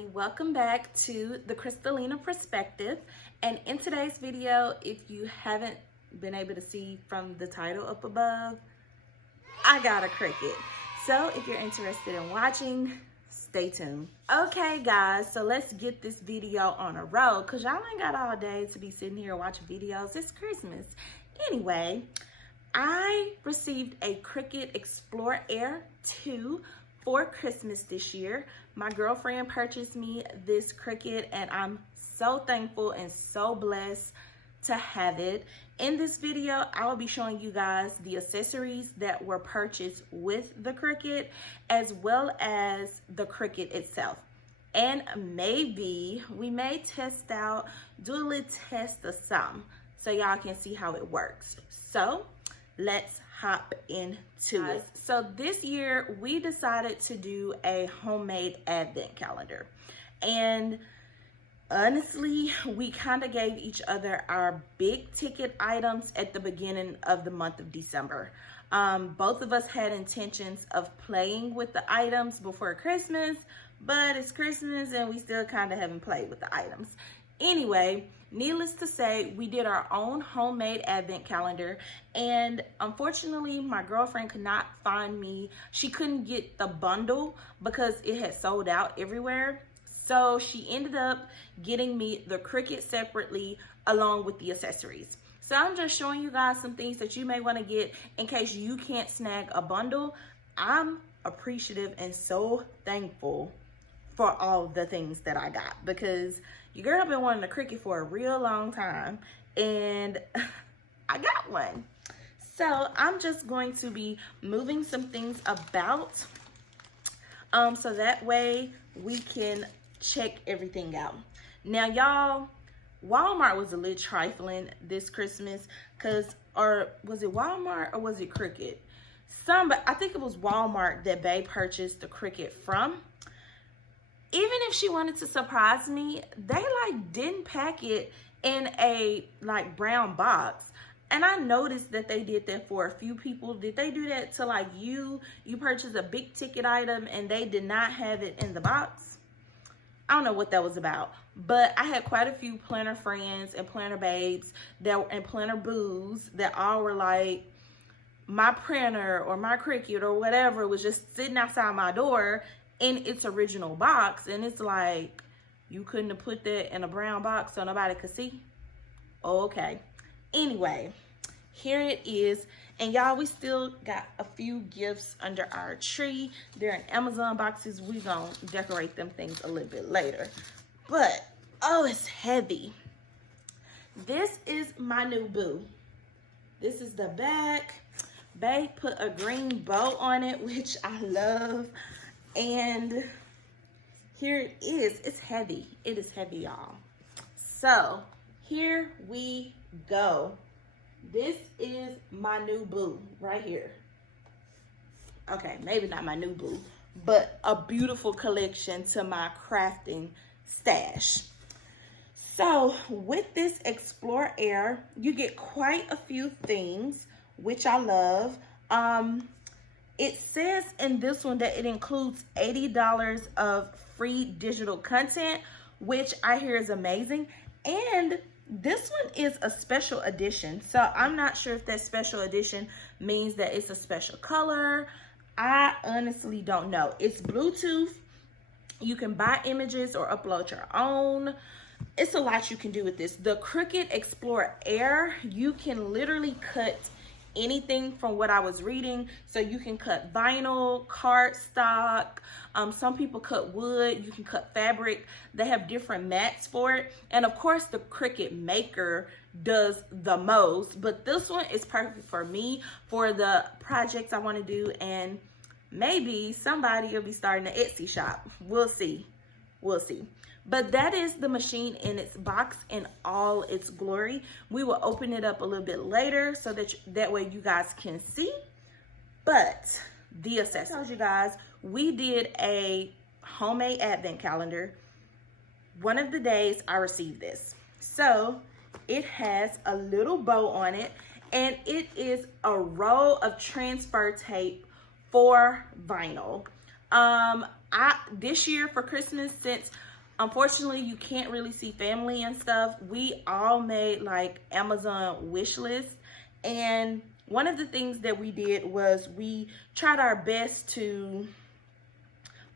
everybody, welcome back to the Crystalina Perspective. And in today's video, if you haven't been able to see from the title up above, I got a Cricut. So if you're interested in watching, stay tuned. Okay guys, so let's get this video on a roll because y'all ain't got all day to be sitting here watching videos. It's Christmas. Anyway, I received a Cricut Exploreair 2 for Christmas this year. My girlfriend purchased me this Cricut and I'm so thankful and so blessed to have it. In this video, I will be showing you guys the accessories that were purchased with the Cricut as well as the Cricut itself. And maybe we may test out, do a little test of some so y'all can see how it works. So let's hop into it. So this year we decided to do a homemade advent calendar, and honestly we kind of gave each other our big ticket items at the beginning of the month of December. Both of us had intentions of playing with the items before Christmas, but it's Christmas and we still kind of haven't played with the items. Anyway, needless to say, we did our own homemade advent calendar, and unfortunately my girlfriend could not find me. She couldn't get the bundle because it had sold out everywhere. So she ended up getting me the Cricut separately along with the accessories. So I'm just showing you guys some things that you may want to get in case you can't snag a bundle. I'm appreciative and so thankful for all the things that I got because your girl been wanting a Cricut for a real long time and I got one. So I'm just going to be moving some things about so that way we can check everything out. Now y'all, Walmart was a little trifling this Christmas because, or was it Walmart or was it Cricut? I think it was Walmart that Bae purchased the Cricut from. Even if she wanted to surprise me, they like didn't pack it in a like brown box. And I noticed that they did that for a few people. Did they do that to like you purchased a big ticket item and they did not have it in the box? I don't know what that was about, but I had quite a few planner friends and planner babes and planner boos that all were like, my printer or my Cricut or whatever was just sitting outside my door in its original box, and it's like, you couldn't have put that in a brown box so nobody could see? Okay. Anyway, here it is. And y'all, we still got a few gifts under our tree. They're in Amazon boxes. We gonna decorate them things a little bit later. But, oh, it's heavy. This is my new boo. This is the back. Bae put a green bow on it, which I love. And here it is. It's heavy. It is heavy, y'all. So here we go. This is my new boo right here. Okay, maybe not my new boo, but a beautiful collection to my crafting stash. So with this Exploreair, you get quite a few things, which I love. It says in this one that it includes $80 of free digital content, which I hear is amazing. And this one is a special edition. So I'm not sure if that special edition means that it's a special color. I honestly don't know. It's Bluetooth. You can buy images or upload your own. It's a lot you can do with this. The Cricut Exploreair, you can literally cut anything from what I was reading. So you can cut vinyl, cardstock, some people cut wood, you can cut fabric. They have different mats for it. And of course the Cricut Maker does the most, but this one is perfect for me for the projects I want to do, and maybe somebody will be starting an Etsy shop. We'll see. We'll see. But that is the machine in its box in all its glory. We will open it up a little bit later so that way you guys can see. But the accessories, I told you guys, we did a homemade advent calendar. One of the days I received this. So it has a little bow on it, and it is a roll of transfer tape for vinyl. This year for Christmas, since Unfortunately, you can't really see family and stuff. We all made like Amazon wish lists, and one of the things that we did was we tried our best to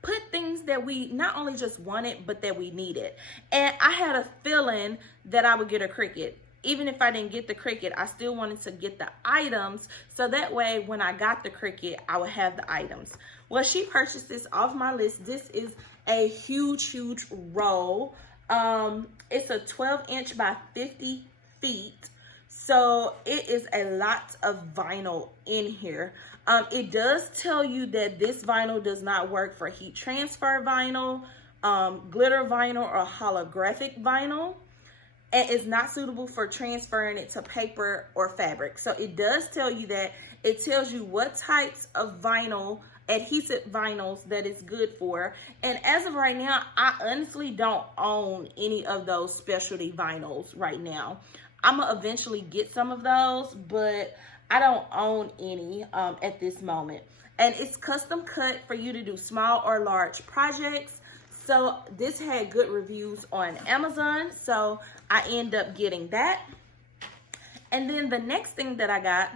put things that we not only just wanted, but that we needed. And I had a feeling that I would get a Cricut. Even if I didn't get the Cricut, I still wanted to get the items, so that way when I got the Cricut, I would have the items. Well, she purchased this off my list. This is a huge roll. It's a 12-inch by 50 feet. So it is a lot of vinyl in here. It does tell you that this vinyl does not work for heat transfer vinyl, glitter vinyl, or holographic vinyl. And it's not suitable for transferring it to paper or fabric. So it does tell you that. It tells you what types of vinyl, adhesive vinyls, that it's good for. And as of right now, I honestly don't own any of those specialty vinyls right now. I'm gonna eventually get some of those, but I don't own any at this moment. And it's custom cut for you to do small or large projects. So this had good reviews on Amazon, so I end up getting that. And then the next thing that I got,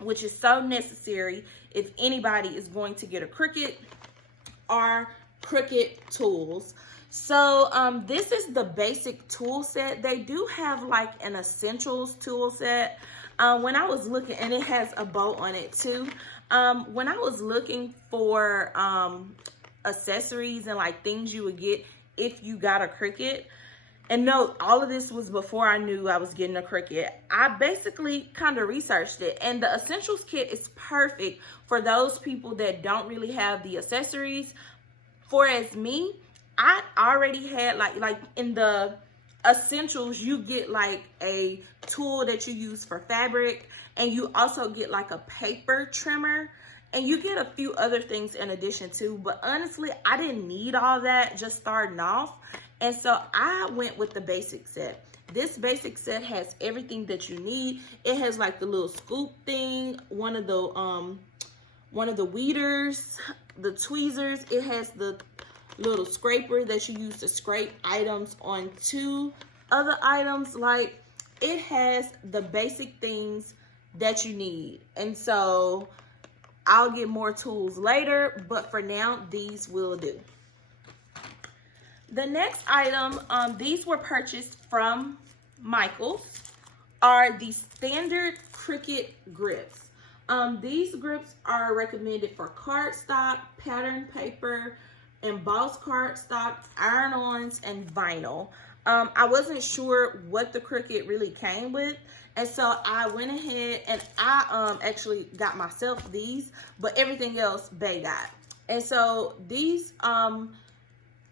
which is so necessary if anybody is going to get a Cricut, are Cricut tools. So this is the basic tool set. They do have like an essentials tool set. When I was looking, and it has a bow on it too. When I was looking for accessories and like things you would get if you got a Cricut, and no, all of this was before I knew I was getting a Cricut. I basically kind of researched it, and the essentials kit is perfect for those people that don't really have the accessories. For as me, I already had like in the essentials, you get like a tool that you use for fabric, and you also get like a paper trimmer, and you get a few other things in addition too. But honestly, I didn't need all that just starting off, and so I went with the basic set. This basic set has everything that you need. It has like the little scoop thing, one of the weeders, the tweezers. It has the little scraper that you use to scrape items onto other items. Like, it has the basic things that you need. And so I'll get more tools later, but for now, these will do. The next item, these were purchased from Michael's, are the standard Cricut grips. These grips are recommended for cardstock, pattern paper, embossed cardstock, iron-ons, and vinyl. I wasn't sure what the Cricut really came with, and so I went ahead and I actually got myself these, but everything else Bae got. And so these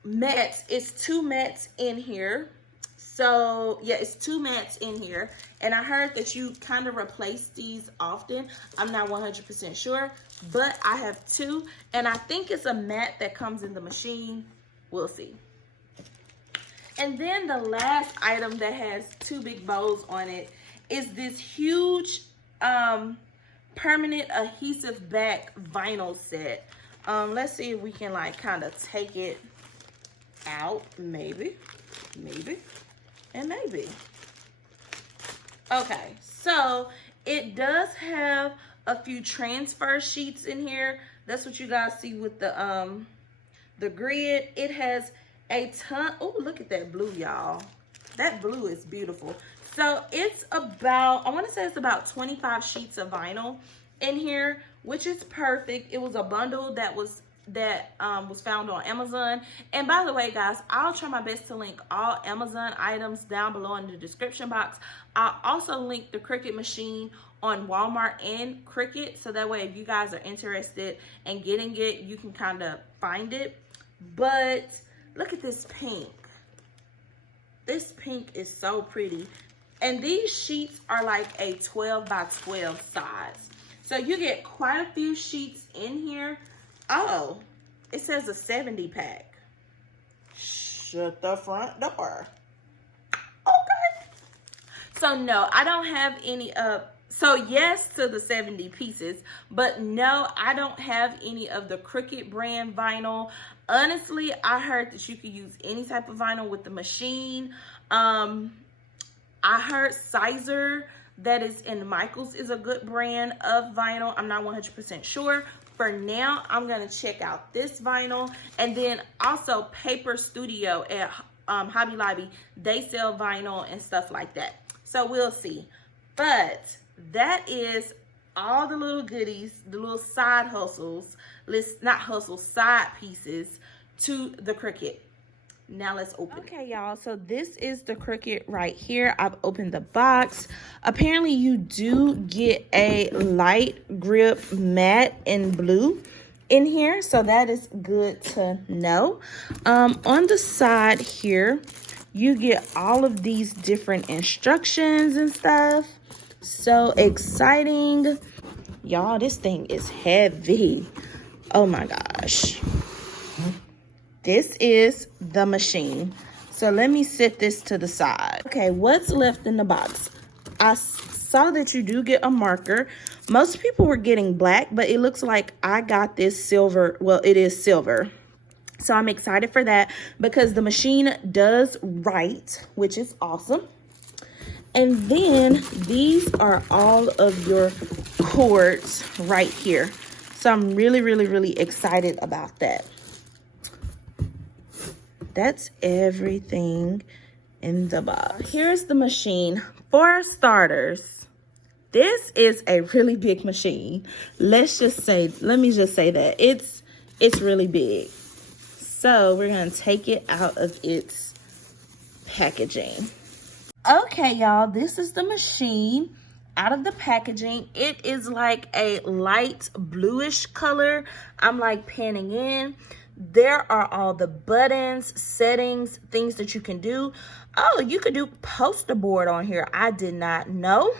mats, it's 2 mats in here. So yeah, it's 2 mats in here, and I heard that you kind of replace these often. I'm not 100% sure, but I have 2, and I think it's a mat that comes in the machine. We'll see. And then the last item that has 2 big bows on it is this huge permanent adhesive back vinyl set. Let's see if we can like kind of take it out. Maybe. And maybe. Okay, so it does have a few transfer sheets in here. That's what you guys see with the grid. It has a ton. Oh, look at that blue, y'all. That blue is beautiful. So it's about, I want to say it's about 25 sheets of vinyl in here, which is perfect. It was a bundle that was found on Amazon. And by the way, guys, I'll try my best to link all Amazon items down below in the description box. I'll also link the Cricut machine on Walmart and Cricut, so that way if you guys are interested in getting it, you can kind of find it. But look at this pink. This pink is so pretty. And these sheets are like a 12 by 12 size. So you get quite a few sheets in here. Oh, it says a 70 pack. Shut the front door. Okay. So no, I don't have any so yes to the 70 pieces, but no, I don't have any of the Cricut brand vinyl. Honestly, I heard that you could use any type of vinyl with the machine. I heard Sizer, that is in Michael's, is a good brand of vinyl. I'm not 100% sure. For now, I'm gonna check out this vinyl. And then also Paper Studio at Hobby Lobby, they sell vinyl and stuff like that. So we'll see. But that is all the little goodies, the little side hustles, not hustles, side pieces to the Cricut. Now let's open it. Okay, y'all, so this is the Cricut right here. I've opened the box. Apparently you do get a light grip matte in blue in here, so that is good to know. On the side here, you get all of these different instructions and stuff. So exciting. Y'all, this thing is heavy. Oh my gosh. This is the machine. So let me set this to the side. Okay, what's left in the box? I saw that you do get a marker. Most people were getting black, but it looks like I got this silver. Well, it is silver. So I'm excited for that because the machine does write, which is awesome. And then these are all of your cords right here. So I'm really, really, really excited about that. That's everything in the box. Here's the machine. For starters, this is a really big machine. Let me just say that it's really big. So we're gonna take it out of its packaging. Okay, y'all, this is the machine out of the packaging. It is like a light bluish color. I'm like panning in. There are all the buttons, settings, things that you can do. Oh, you could do poster board on here. I did not know.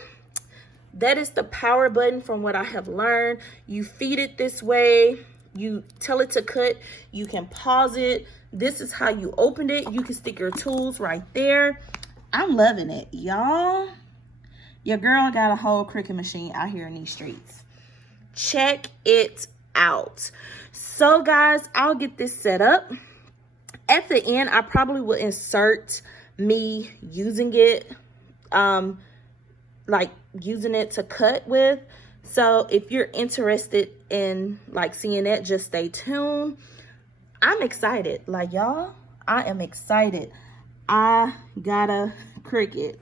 That is the power button from what I have learned. You feed it this way. You tell it to cut. You can pause it. This is how you open it. You can stick your tools right there. I'm loving it, y'all. Your girl got a whole Cricut machine out here in these streets. Check it out. So guys, I'll get this set up. At the end, I probably will insert me using it, like using it to cut with. So if you're interested in like seeing that, just stay tuned. I'm excited, like y'all, I am excited. I got a Cricut.